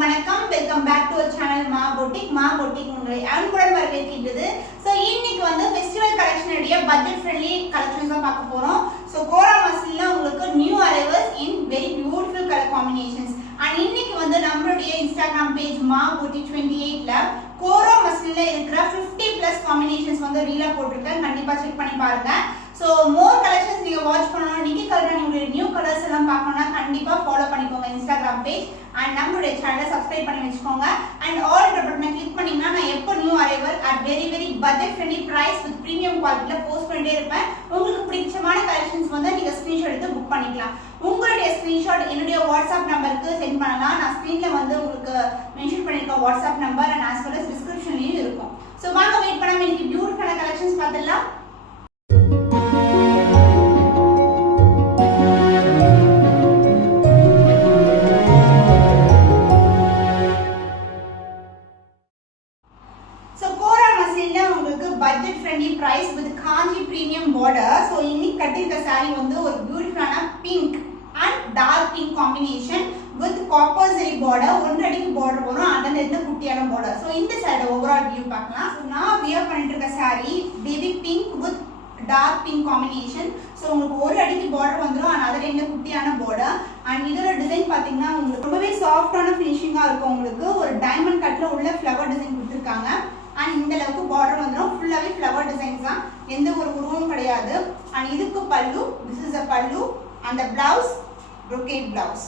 வணக்கம் welcome back to our channel Maa boutique உங்களை அன்புடன் வரவேற்கின்றது. ஸோ இன்னைக்கு வந்து ஃபெஸ்டிவல் கலெக்ஷனுடைய பட்ஜெட் ஃப்ரெண்ட்லி கலெக்ஷன்ஸ் தான் பார்க்க போறோம். ஸோ கோரா மஸ்லின்ல உங்களுக்கு new arrivals in very beautiful colour combinations. And இன்னைக்கு வந்து நம்மளுடைய இன்ஸ்டாகிராம் பேஜ் மா பொட்டிக் 28ல கோரா மஸ்லின்ல இருக்கிற 50+ காம்பினேஷன்ஸ் வந்து ரீலா போட்டிருக்கேன். கண்டிப்பா செக் பண்ணி பாருங்க. ஸோ மோர் கலெக்ஷன்ஸ் நீங்க வாட்ச் பண்ணணும், நீங்க கலர் நியூ கலர்ஸ் எல்லாம் பார்க்கணும்னா கண்டிப்பா ஃபாலோ பண்ணிக்கோங்க இன்ஸ்டாகிராம் பேஜ் அண்ட் நம்மளுடைய சேனலை சப்ஸ்கிரைப் பண்ணி வச்சுக்கோங்க. அண்ட் ஆல் பட்டனை கிளிக் பண்ணீங்கன்னா நான் எப்போ new arrival at very budget friendly price with premium குவாலிட்டியில் போஸ்ட் பண்ணிட்டே இருப்பேன். உங்களுக்கு பிடிச்சமான கலெக்ஷன்ஸ் வந்து நீங்க ஸ்கிரீன்ஷாட் எடுத்து புக் பண்ணிக்கலாம். உங்களுடைய ஸ்கிரீன்ஷாட் என்னுடைய வாட்ஸ்அப் நம்பருக்கு சென்ட் பண்ணலாம். நான் ஸ்கிரீன்ல வந்து உங்களுக்கு மென்ஷன் பண்ணிருக்க WhatsApp number and as well as டிஸ்கிரிப்ஷன்லயும் இருக்கும். ஸோ வாங்க வெயிட் பண்ணாம இன்னைக்கு பியூட்டிஃபுல்லான கலெக்ஷன்ஸ் பார்த்துடலாம். Budget friendly price with Kanchi premium border. So இன்னைக்கு கட்டிருக்க saree வந்து ஒரு பியூட்டிஃபுல்லான pink and dark pink combination with copper zari border. 1 அடிக்கு பார்டர் வரும். அந்த இந்த குட்டியான பார்டர். சோ இந்த saree ஓவரால் வியூ பார்க்கலாம். சோ நான் வியர் பண்ணிட்டு இருக்க saree baby pink with dark pink காம்பினேஷன். சோ உங்களுக்கு 1 அடிக்கு பார்டர் வந்துரும். and அதல இந்த குட்டியான பார்டர். and இதோட டிசைன் பாத்தீங்கன்னா உங்களுக்கு ரொம்பவே சாஃப்ட்டான ஃபினிஷிங்கா இருக்கும். உங்களுக்கு ஒரு டைமண்ட் கட்ல உள்ள ஃப்ளவர் டிசைன் கொடுத்திருக்காங்க. and இந்த அளவுக்கு பார்டர் வந்துரும். ஃபுல்லாவே ஃப்ளவர் டிசைன்ஸ் தான், எந்த ஒரு உருவமும் கிடையாது. and இதுக்கு பல்லு, this is a பல்லு and the blouse brocade blouse.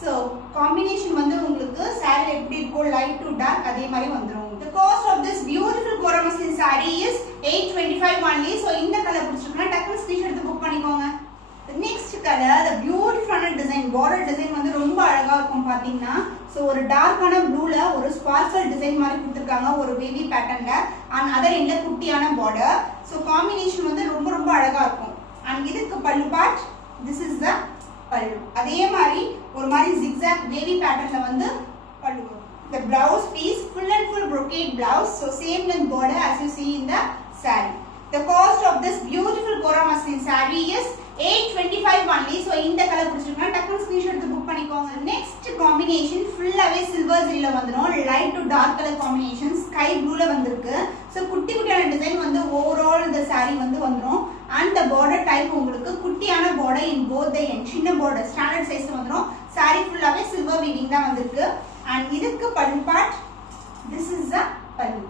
so combination வந்து உங்களுக்கு saree எப்படி இருக்கும் light to dark அதே மாதிரி வந்துரும். the cost of this beautiful Kora muslin saree is 825 only. so இந்த கலர் பிடிச்சிருக்குன்னா டக்குனு ஸ்கிரீன்ஷாட் எடுத்து புக் பண்ணிக்கோங்க. the next color, the beautiful design, border design வந்து ரொம்ப அழகா இருக்கும் பாத்தீங்கன்னா. சோ ஒரு டார்க்கான ப்ளூல ஒரு ஸ்பார்க்கல் டிசைன் மாதிரி கொடுத்திருக்காங்க ஒரு பேபி பேட்டர்ன்ல. and அதர் எண்ட்ல குட்டியான பார்டர். சோ காம்பினேஷன் வந்து ரொம்ப அழகா இருக்கும். and இதுக்கு பல்லு பார்ட், this is the பல்லு. அதே மாதிரி ஒரு மாதிரி zigzag wavy பேட்டர்ன்ல வந்து பல்லு வரும். the blouse piece full and full brocade blouse. so same length border as you see in the saree. the cost of this beautiful Kora muslin saree is 825 only. so இந்த colour பிடிச்சிருக்கா டக்குனு screenshot எடுத்து book பண்ணிக்கோங்க. Next combination ஃபுல்லாவே silver ஜரியில வந்துரும். Light to dark colour combination sky ப்ளூல வந்திருக்கு. சோ குட்டியான டிசைன் வந்து ஓவரால் இந்த saree வந்து வந்துரும். and the border type உங்களுக்கு குட்டியான border in both the end, சின்ன border ஸ்டாண்டர்ட் சைஸ்ல வந்துரும். saree ஃபுல்லாவே சில்வர் வீவிங் தான் வந்திருக்கு. and இதுக்கு பல்லு பார்ட், this is the பல்லு.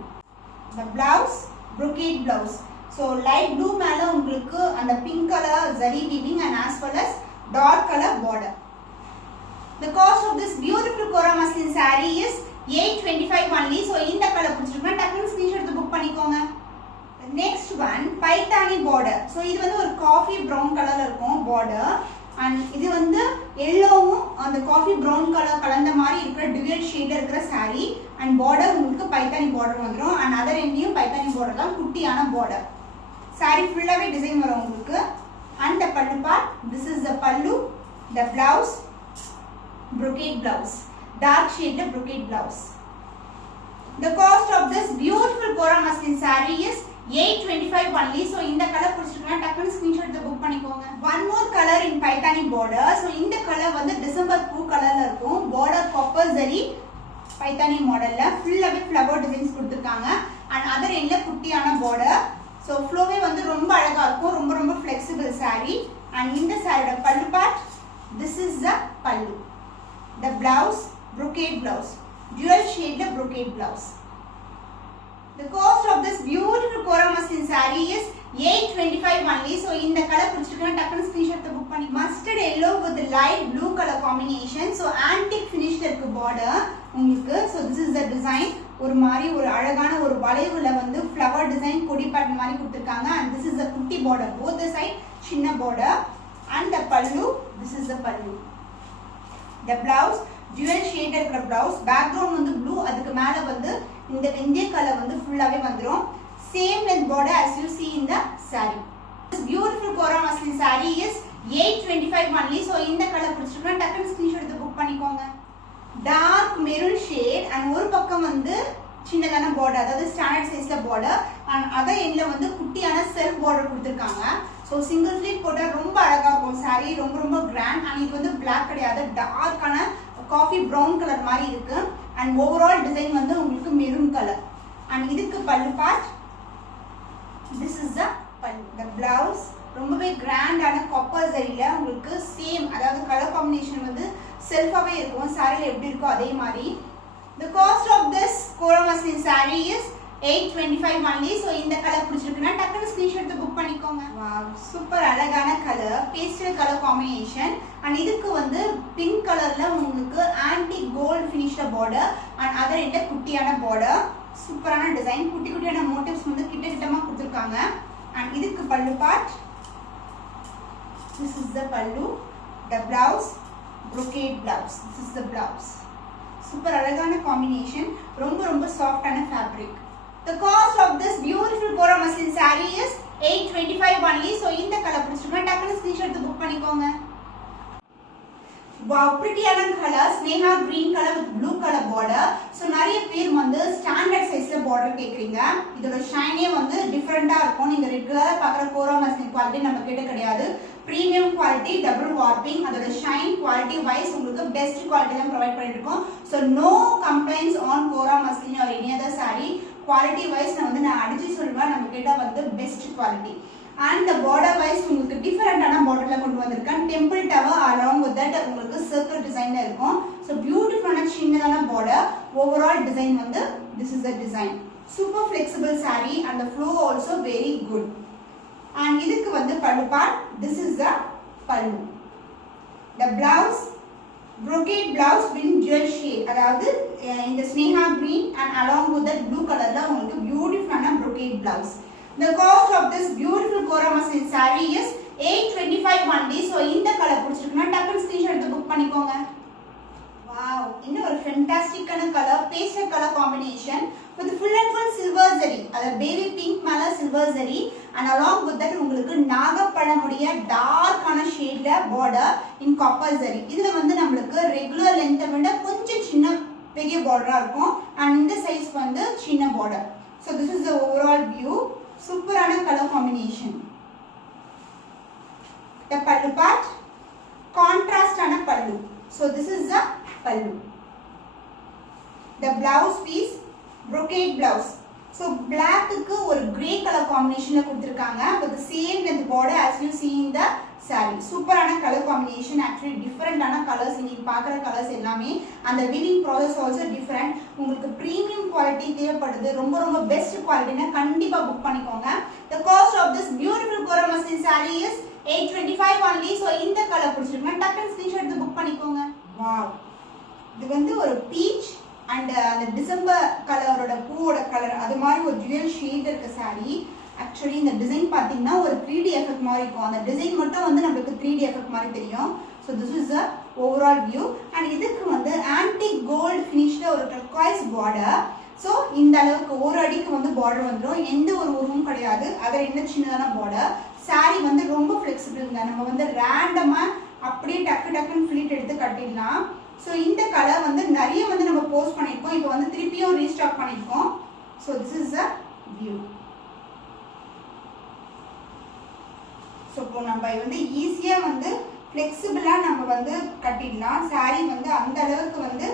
the blouse brocade blouse. so light blue மேல உங்களுக்கு அந்த pink color zari weaving and as well as dark color border. the cost of this beautiful Kora muslin saree is 825 only. so இந்த colour பிடிச்சிருக்கா டக்குனு screenshot எடுத்து book பண்ணிக்கோங்க. next one Paithani border. so இது வந்து ஒரு காஃபி பிரவுன் கலர்ல இருக்கும் border. and இது வந்து yellowவும் அந்த காஃபி பிரவுன் கலர் கலந்த மாதிரி இருக்கிற டுயல் ஷேட்ல இருக்கிற saree. and border உங்களுக்கு பைத்தானி border வந்துரும். and அதர் எண்ட்லயும் பைத்தானி border தான், குட்டியான border. saree ஃபுல்லாவே டிசைன் வரும் உங்களுக்கு. and the pallu part, this is the pallu, the blouse brocade blouse, dark shade brocade blouse. the cost of this beautiful Kora muslin saree is 825 only. so இந்த colour பிடிச்சிருக்கா டக்குனு screenshot எடுத்து book பண்ணிக்கோங்க. one more color in Paithani border. so இந்த colour வந்து December பூ கலர்ல இருக்கும். border copper zari பைத்தானி மாடல்ல ஃபுல்லாவே ஃப்ளவர் டிசைன்ஸ் கொடுத்திருக்காங்க. and அதர் எண்ட்ல குட்டியான border. so ஃப்ளோவே வந்து ரொம்ப அழகா இருக்கும். ரொம்ப flexible saree. and இந்த சாரியோட பல்லு part, this is the pallu. the blouse brocade blouse, dual shade brocade blouse. the cost of this beautiful Kora muslin saree is 825 only. so இந்த கலர் பிடிச்சிருக்கா டக்குனு ஸ்கிரீன்ஷாட் எடுத்து புக் பண்ணி. mustard yellow with light blue color combination. so antique finishல இருக்கு border உங்களுக்கு. so this is the design. ஒரு மாதிரி ஒரு அழகான ஒரு வளைவுல வந்து ஃப்ளவர் டிசைன் கொடி பேட்டர்ன் மாதிரி கொடுத்திருக்காங்க. and this is the குட்டி border, both the side சின்ன border. and the pallu, this is the pallu. the blouse dual shade இருக்கிற blouse, background வந்து blue, அதுக்கு மேல வந்து இந்த வெந்தய கலர் வந்து ஃபுல்லாவே வந்துரும். same length border as you see in the saree. this beautiful Kora muslin saree is 825 only. so இந்த கலர் பிடிச்சிருக்கா டக்குனு ஸ்கிரீன்ஷாட் எடுத்து புக் பண்ணிக்கோங்க. டார்க் மெரூன் ஷேட் and ஒரு பக்கம் வந்து சின்னதான border, அதாவது ஸ்டாண்டர்ட் சைஸ்ல border. and அதர் எண்ட்ல வந்து குட்டியான செல்ஃப் border கொடுத்திருக்காங்க. சோ சிங்கிள் ஸ்லீவ் போட்டா ரொம்ப அழகா இருக்கும் saree. ரொம்ப கிராண்ட். and இது வந்து black கிடையாது, டார்க்கான காஃபி ப்ரௌன் கலர் மாதிரி இருக்கு அண்ட் ஓவரால் டிசைன் வந்து உங்களுக்கு மெரூன் கலர் அண்ட் இதுக்கு பல்லு பார்ட் திஸ் இஸ் த பல்லு த பிளவுஸ் ரொம்பவே கிராண்டான காப்பர் சரியில உங்களுக்கு சேம் அதாவது கலர் காம்பினேஷன் வந்து செல்ஃபாவே இருக்கும் சாரில எப்படி இருக்கோ அதே மாதிரி the cost of this Kora muslin saree is 825 only so இந்த கலர் பிடிச்சிருக்குனா டக்குனு ஸ்கிரீன்ஷாட் எடுத்து புக் பண்ணிக்கோங்க வாவ் சூப்பர் அழகான colour pastel colour combination and இதுக்கு வந்து பிங்க் கலர்ல உங்களுக்கு antique gold finished border and other எண்ட்ல குட்டியான border சூப்பரான டிசைன் குட்டி குட்டியான மோட்டிவ்ஸ் வந்து கிட்ட கிட்டமா கொடுத்திருக்காங்க அண்ட் இதுக்கு பல்லு part this is the pallu the blouse brocade blouse this is the blouse super அழகான காம்பினேஷன் ரொம்ப சாஃப்ட்டான fabric the cost of this beautiful Kora muslin saree is 825 only so இந்த கலர் பிடிச்சிருக்கா டக்குனு ஸ்கிரீன்ஷாட் எடுத்து புக் பண்ணிக்கோங்க wow prettyயான colour Sneha green color with blue color border so நிறைய பேர் வந்து ஸ்டாண்டர்ட் சைஸ்ல border கேக்குறீங்க இதோட ஷைனே வந்து டிஃபரண்டா இருக்கும் நீங்க ரெகுலரா பார்க்குற Kora muslin குவாலிட்டி நம்ம கிட்ட கிடையாது premium quality double warping அதோட shine quality wise உங்களுக்கு best quality தான் provide பண்ணிட்டு இருக்கோம் so no complaints on Kora muslin or any other saree quality wise நான் அடிச்சு சொல்றேன் நம்ம கிட்ட வந்து best quality and the border wise உங்களுக்கு டிஃபரண்டான borderல கொண்டு வந்திருக்கேன் temple tower along with that உங்களுக்கு circle designல இருக்கும் so beautiful சின்னதான border overall design வந்து this is the design super flexible saree and the flow also very good and இதுக்கு வந்து பல்லு part this is the pallu the blouse brocade blouse with jewel shade அதாவது இந்த Sneha green and along with that blue colorல உங்களுக்கு beautiful brocade blouse the cost of this beautiful Kora muslin saree is 825 only so இந்த colour பிடிச்சிருக்குனா டக்குனு screenshot எடுத்து book பண்ணிக்கோங்க wow இந்த ஒரு ஃபேண்டாஸ்டிக்கான colour pastel colour combination with full and full silver zari அத பேபி பிங்க் மேல silver zari and along with that உங்களுக்கு நாகப்பழமுடைய டார்க்கான ஷேட்ல border in copper zari இதுல வந்து நமக்கு ரெகுலர் லெந்த் விட கொஞ்சம் சின்ன பெரிய border இருக்கும் and இந்த சைஸ் வந்து சின்ன border so this is the overall view சூப்பரான colour combination the pallu part contrast ஆன pallu so this is the pallu the blouse piece brocade blouse so black க்கு ஒரு grey color combinationல கொடுத்திருக்காங்க with the same length border as you see in the saree சூப்பரான color combination actually different ஆன colors நீங்க பார்க்குற colors எல்லாமே அந்த weaving process also different உங்களுக்கு premium quality தேவைப்படுது ரொம்ப best quality னா கண்டிப்பா புக் பண்ணிக்கோங்க the cost of this beautiful Kora muslin saree is 825 only so இந்த கலர் பிடிச்சிருக்குனா டக்குனு ஸ்கிரீன்ஷாட் எடுத்து புக் பண்ணிக்கோங்க வாவ் இது வந்து ஒரு பீச் and அந்த டிசம்பர் கலரோட பூவோட கலர் அது மாதிரி ஒரு ஜுவல் ஷேட் இருக்க saree actually இந்த டிசைன் பாத்தீங்கன்னா ஒரு 3D எஃபெக்ட் மாதிரி இருக்கும் அந்த டிசைன் மட்டும் வந்து நமக்கு 3D எஃபெக்ட் மாதிரி தெரியும் so this is the overall view and இதுக்கு வந்து antique gold finishல ஒரு turquoise border so இந்த அளவுக்கு ஒரு அடிக்கு வந்து border வந்துரும் எந்த ஒரு உருவமும் கிடையாது அதர என்ன சின்னதான border saree வந்து ரொம்ப flexible தான் நம்ம வந்து ரேண்டமா அப்படியே டக்குன்னு ஃபிளிட் எடுத்து கட்டிடலாம் so இந்த கலர் வந்து நிறைய வந்து நம்ம போஸ்ட் பண்ணிருக்கோம் இப்போ வந்து திருப்பியும் ரீஸ்டாக் பண்ணிருக்கோம் so this is the view so இப்போ நம்ம வந்து ஈஸியா வந்து ஃப்ளெக்சிபிளா நம்ம வந்து கட்டிடலாம் saree வந்து அந்த அளவுக்கு வந்து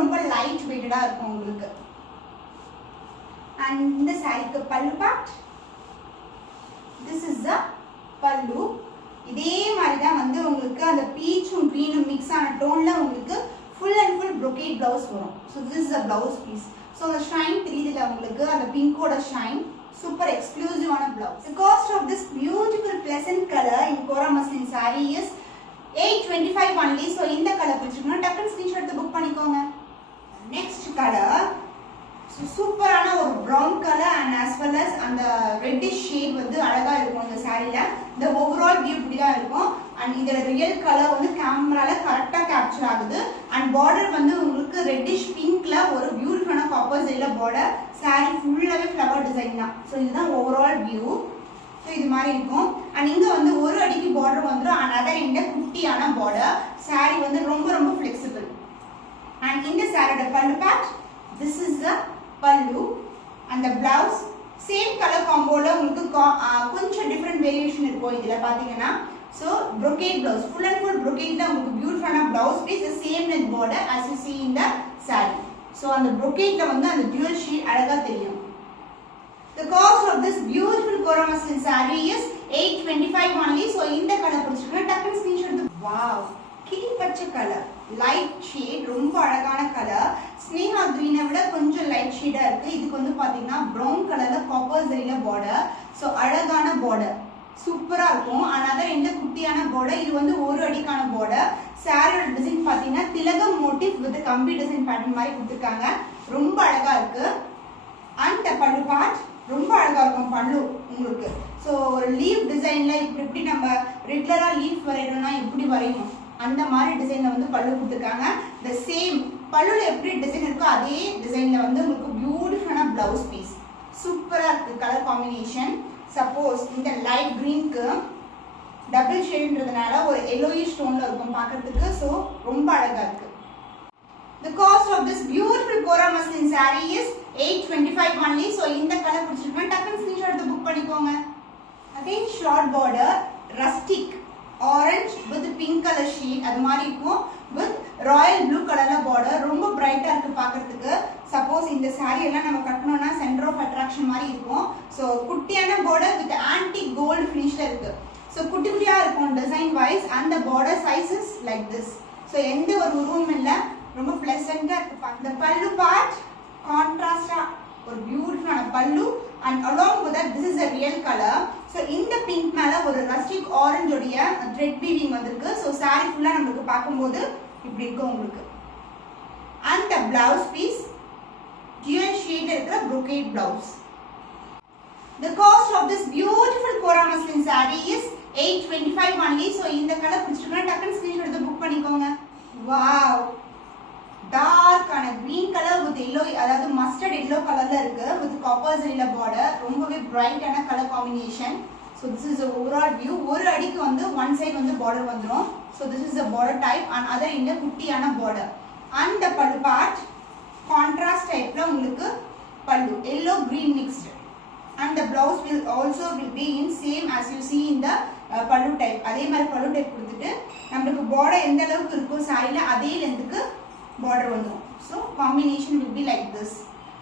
ரொம்ப லைட் வெயிட்டடா இருக்கும் உங்களுக்கு and இந்த சாரிக்கு பல்லு part this is the pallu இதே மாதிரி தான் வந்து உங்களுக்கு அந்த பீச்சும் greenும் mix ஆன டோன்ல உங்களுக்கு full and full brocade blouse வரும் so this is the blouse piece so the shine தெரியுதுல உங்களுக்கு அந்த பிங்கோட shine super exclusive ஆன blouse the cost of this beautiful pleasant color in Kora muslin saree is 825 only so இந்த colour பிடிச்சிருக்கணும் டக்குனு screenshot எடுத்து book பண்ணிக்கோங்க next color so சூப்பரான ஒரு brown color and as well as அந்த reddish shade வந்து அழகா இருக்கும் இந்த சாரில the overall view இப்படி தான் இருக்கும் and இதோட ரியல் கலர் வந்து கேமரால கரெக்ட்டா கேப்சர் ஆகுது and border வந்து உங்களுக்கு reddish pinkல ஒரு பியூட்டிஃபுல்லான காப்பர் ஜெரில border saree ஃபுல்லாவே flower design தான் so இதுதான் overall view so இது மாதிரி இருக்கும் and இங்க வந்து ஒரு அடிக்கு border வந்துரும் and அதர் எண்ட்ல குட்டியான border saree வந்து ரொம்ப flexible and இந்த சாரியோட பல்லு part this is the pallu and the blouse same color combo la உங்களுக்கு கொஞ்சம் different variation இருக்கும் இதுல பாத்தீங்கன்னா so brocade blouse full and full brocade la உங்களுக்கு beautiful blouse piece the same length border as you see in the saree. So அந்த brocade ல வந்து அந்த dual shade அழகா தெரியும். The cost of this beautiful Kora muslin saree is 825 only. So இந்த colour பிடிச்சிருக்கா டக்குனு ஸ்கிரீன்ஷாட் எடுத்து. வாவ், கிளி பச்சை கலர், லைட் ஷேட், ரொம்ப அழகான கலர். ஸ்னேஹா கிரீனை விட கொஞ்சம் லைட் ஷேடா இருக்கு. இதுக்கு வந்து பாத்தீங்கன்னா ப்ரௌன் கலர்ல காப்பர் ஜரியில பார்டர். ஸோ அழகான பார்டர், சூப்பரா இருக்கும். அதனால இந்த குட்டியான பார்டர், இது வந்து ஒரு அடிக்கான பார்டர். சாரியோட டிசைன் பாத்தீங்கன்னா திலகம் மோட்டிவ் வித் கம்பி டிசைன் பேட்டர்ன் மாதிரி கொடுத்துருக்காங்க. ரொம்ப அழகா இருக்கு. அண்ட் பல்லு பார்ட் ரொம்ப அழகா இருக்கும் பல்லு உங்களுக்கு. ஸோ ஒரு லீவ் டிசைன்ல இப்படி நம்ம ரெகுலரா லீஃப் வரையணும்னா எப்படி வரையணும் அந்த மாதிரி டிசைன்ல வந்து பல்லு கொடுத்துருக்காங்க. த சேம் பல்லுல எப்படி டிசைன் இருக்கோ அதே டிசைன்ல வந்து உங்களுக்கு பியூட்டிஃபுல்லான பிளவுஸ் பீஸ், சூப்பரா இருக்கு கலர் காம்பினேஷன். சப்போஸ் இந்த லைட் கிரீனுக்கு டபுள் ஷேட்ன்றதுனால ஒரு எல்லோயிஷ் டோன்ல இருக்கும் பார்க்கிறதுக்கு. ஸோ ரொம்ப அழகா இருக்கு. The cost of this beautiful Kora muslin saree is 825 only. So இந்த கலர் பிடிச்சிருக்கா டக்குனு ஸ்கிரீன்ஷாட் எடுத்து புக் பண்ணிக்கோங்க. Again short border, rustic orange with pink color shade அது மாதிரி இருக்கும். with royal blue கலர்ல border, ரொம்ப பிரைட்டா இருக்கு பார்க்கிறதுக்கு. சப்போஸ் இந்த saree எல்லாம் நம்ம கட்டணும்னா சென்டர் ஆஃப் அட்ராக்ஷன் மாதிரி இருக்கும். ஸோ குட்டியான border with antique gold finishல இருக்கு. ஸோ குட்டி குட்டியா இருக்கும் design wise. and the border size is like this. So எந்த ஒரு உருவமும் இல்லை, ரொம்ப பிளசண்டா இருக்கு. இந்த பல்லு பார்ட் கான்ட்ராஸ்டா ஒரு பியூட்டிஃபுல்லான பல்லு. and along with that this is a real color. so இந்த பிங்க் மேல ஒரு rustic orange உடைய thread weaving வந்திருக்கு. so saree ஃபுல்லா நமக்கு பாக்கும்போது இப்படி இருக்கும் உங்களுக்கு. and the blouse piece dual shade இருக்கிற brocade blouse. the cost of this beautiful Kora muslin saree is 825 only. so இந்த கலர் பிடிச்சிருக்கா டக்குனு ஸ்கிரீன்ஷாட் எடுத்து புக் பண்ணிக்கோங்க. வாவ், டார்க் ஆன கிரீன் கலர் வித் எல்லோ, அதாவது மஸ்டர்ட் எல்லோ கலர்ல இருக்கு வித் காப்பர் ஜரியில பார்டர். ரொம்பவே பிரைட்டான colour combination. So this is overall view. ஒரு அடிக்கு வந்து ஒன் சைடு வந்து பார்டர் வந்துடும். So this is a border type. And other இந்த குட்டியான பார்டர். அண்ட் த பல்லு பார்ட் கான்ட்ராஸ்ட் டைப்ல உங்களுக்கு பல்லு yellow green mixed. and the blouse will also be in same as you see in the pallu type. அதே மாதிரி பல்லு type கொடுத்துட்டு நமக்கு border எந்த அளவுக்கு இருக்கோ சாரில அதே லெந்த்க்கு border வந்துரும். so combination will be like this.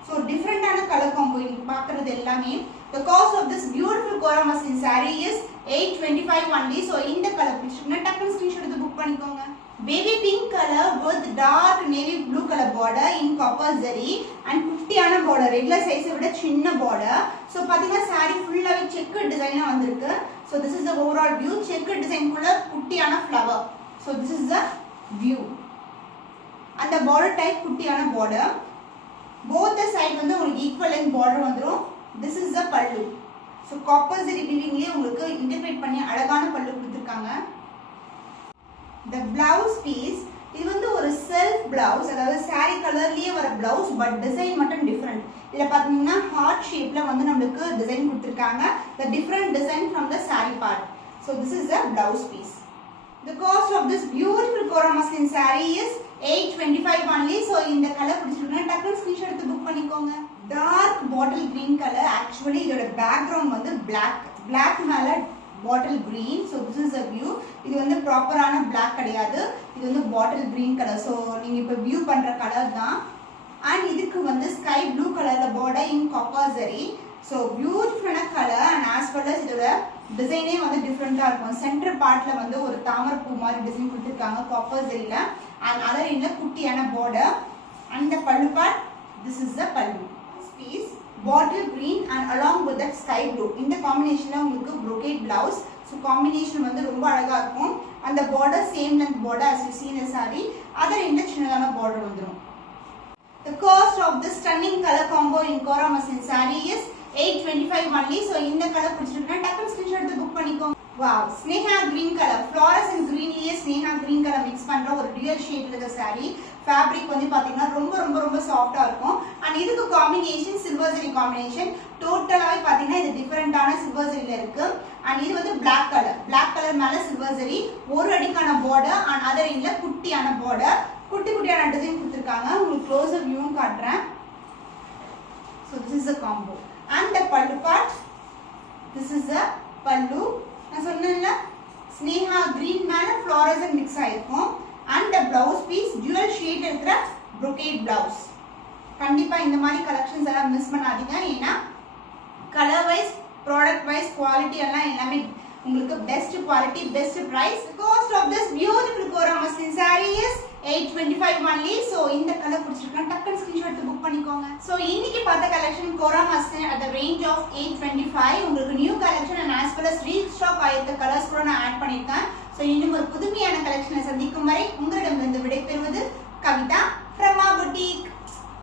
so different ஆன color combo நீங்க பார்க்கிறது எல்லாமே. the cost of this beautiful Kora muslin saree is 825 only. so இந்த கலர் பிடிச்சிருந்தா டக்குனு ஸ்கிரீன்ஷாட் எடுத்து புக் பண்ணிக்கோங்க. baby pink color with dark navy blue color border in copper zari and குட்டியான border, ரெகுலர் சைஸை விட சின்ன border. so பாத்தீங்கன்னா saree ஃபுல்லாவே செக்கர் டிசைனா வந்திருக்கு. so this is the overall view. Checker design குள்ள குட்டியான flower. so this is the view. and the border type குட்டியான border. both the side வந்து உங்களுக்கு equal length border வந்துரும். this is the pallu. so copper zari weavingலயே உங்களுக்கு interpret பண்ணி அழகான பல்லு கொடுத்திருக்காங்க. the blouse piece, இது வந்து ஒரு செல்ஃப் பிளவுஸ், அதாவது saree கலர்லயே வர பிளவுஸ், பட் டிசைன் மட்டும் டிஃபரண்ட். இதுல பாத்தீங்கன்னா ஹார்ட் ஷேப்ல வந்து நமக்கு டிசைன் கொடுத்திருக்காங்க. the different design from the saree part. so this is the blouse piece. the cost of this beautiful Kora muslin saree is 825 only. so இந்த colour பிடிச்சிருந்தா டக்குனு ஸ்கிரீன்ஷாட் எடுத்து புக் பண்ணிக்கோங்க. Dark bottle green colour. Actually இதோட background வந்து black மேல bottle green. so this is a view. இது வந்து ப்ராப்பரான black கிடையாது, இது வந்து பாட்டில் கிரீன் கலர். so நீங்க இப்ப வியூ பண்ற கலர் தான். and இதுக்கு வந்து ஸ்கை ப்ளூ கலர்ல border in copper zari. so beautiful color. and as well as இதோட டிசைனே வந்து டிஃபரெண்டா இருக்கும். சென்டர் பார்ட்ல வந்து ஒரு தாமரை பூ மாதிரி டிசைன் கொடுத்திருக்காங்க காப்பர் ஜரியில. and அதர் இந்த குட்டியான border. and the pallu part, this is the pallu piece, bottle green and along with that sky blue. இந்த காம்பினேஷன்ல உங்களுக்கு brocade blouse. so combination வந்து ரொம்ப அழகா இருக்கும். and the border same length border as you see in the saree. Other இந்த சின்னதான border வந்துரும். the cost of this stunning color combo in Kora muslin saree is 825 only. so இந்த colour பிடிச்சிருக்குன்னா டக்குனு screenshot எடுத்து புக் பண்ணிக்கோங்க. wow, Sneha green color, fluorescent greenலயே Sneha green color mix பண்ற ஒரு dual shade இருக்க saree. fabric வந்து பாத்தீங்கன்னா ரொம்ப ரொம்ப ரொம்ப சாஃப்ட்டா இருக்கும். and இதுக்கு காம்பினேஷன் சில்வர் ஜரி காம்பினேஷன். டோட்டலாவே பாத்தீங்கன்னா இது டிஃபரண்டான சில்வர் ஜரியில இருக்கு. and இது வந்து black color மேல சில்வர் ஜரி, ஒரு அடிக்கான border and other இல்ல குட்டியான border, குட்டி குட்டியான டிசைன் கொடுத்திருக்காங்க. உங்களுக்கு க்ளோஸ் வியூவும் காட்டுறேன். so this is a combo. and the pallu part, this is the pallu. நான் சொன்னேன்ல ஸ்னேஹா green மேல fluorescent mix ஆயிருக்கும். and the blouse piece dual shade brocade blouse. கண்டிப்பா இந்த மாதிரி கலெக்ஷன்ஸ் எல்லாம் மிஸ் பண்ணாதீங்க. ஏன்னா colour wise, product wise, quality எல்லாம் எல்லாமே உங்களுக்கு best quality, best price. Cost of this beautiful kora muslin saree is 825 only. So இந்த கலர் பிடிச்சிருக்கா டக்குனு ஸ்கிரீன்ஷாட் எடுத்து புக் பண்ணிக்கோங்க. So இன்னைக்கு பார்த்த collection kora muslin at the range of 825. உங்களுக்கு new collection and as well as ரீஸ்டாக் ஆயிருக்க கலர்ஸ் கூட நான் ஆட் பண்ணிருக்கேன். So இன்னும் ஒரு புதுமையான கலெக்ஷனை சந்திக்கும் வரை உங்களிடமிருந்து விடைபெறுவது கவிதா from our boutique.